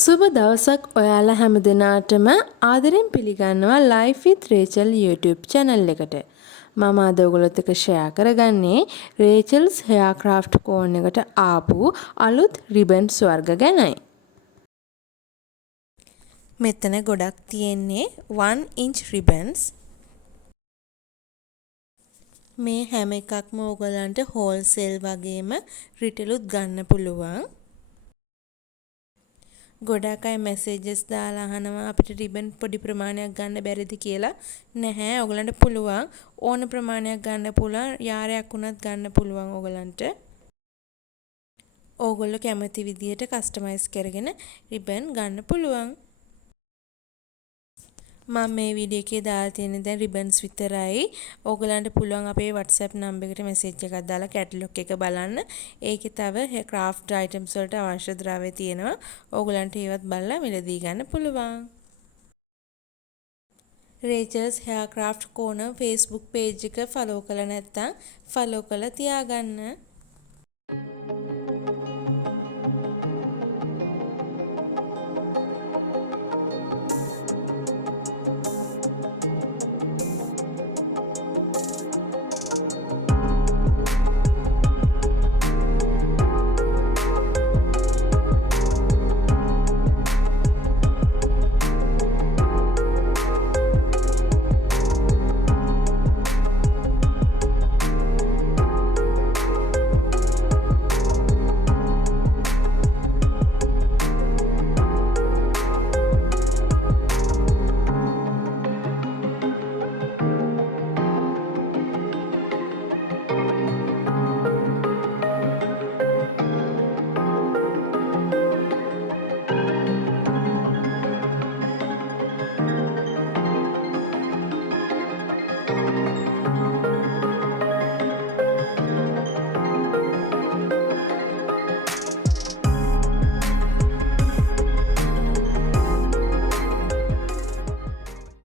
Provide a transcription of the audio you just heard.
සුබ දවසක් ඔයාලා හැම දෙනාටම ආදරෙන් පිළිගන්නවා Life with Rachel YouTube channel එකට. මම අද ඔයගොල්ලොත් එක්ක share කරගන්නේ Rachel's Haircraft corner එකට ආපු අලුත් ribbons වර්ග ගැනයි. මෙතන ගොඩක් තියෙන්නේ 1 inch ribbons. මේ හැම එකක්ම ඔයගලන්ට wholesale වගේම retailුත් ගන්න පුළුවන්. ගොඩක් අය මැසේජස් දාලා අහනවා අපිට රිබන් පොඩි ප්‍රමාණයක් ගන්න බැරිද කියලා. නැහැ, ඔයගලන්ට පුළුවන් ඕන ප්‍රමාණයක් ගන්න පුළුවන්. යාරයක් වුණත් ගන්න පුළුවන් ඔයගලන්ට. ඕගොල්ලෝ කැමති විදියට කස්ටමයිස් කරගෙන රිබන් ගන්න පුළුවන්. මම මේ වීඩියෝ එකේ දාලා තියෙන දැන් රිබන්ස් විතරයි. ඕගලන්ට පුළුවන් අපේ WhatsApp නම්බර් එකට මැසේජ් එකක් දාලා කැටලොග් එක බලන්න. ඒකේ තව ක්‍රාෆ්ට් අයිටම්ස් වලට අවශ්‍ය ද්‍රව්‍ය තියෙනවා. ඕගලන්ට ඒවත් බලලා මිලදී ගන්න පුළුවන්. Rachel's Haircraft Corner Facebook page එක follow කරලා නැත්නම් follow කරලා තියාගන්න.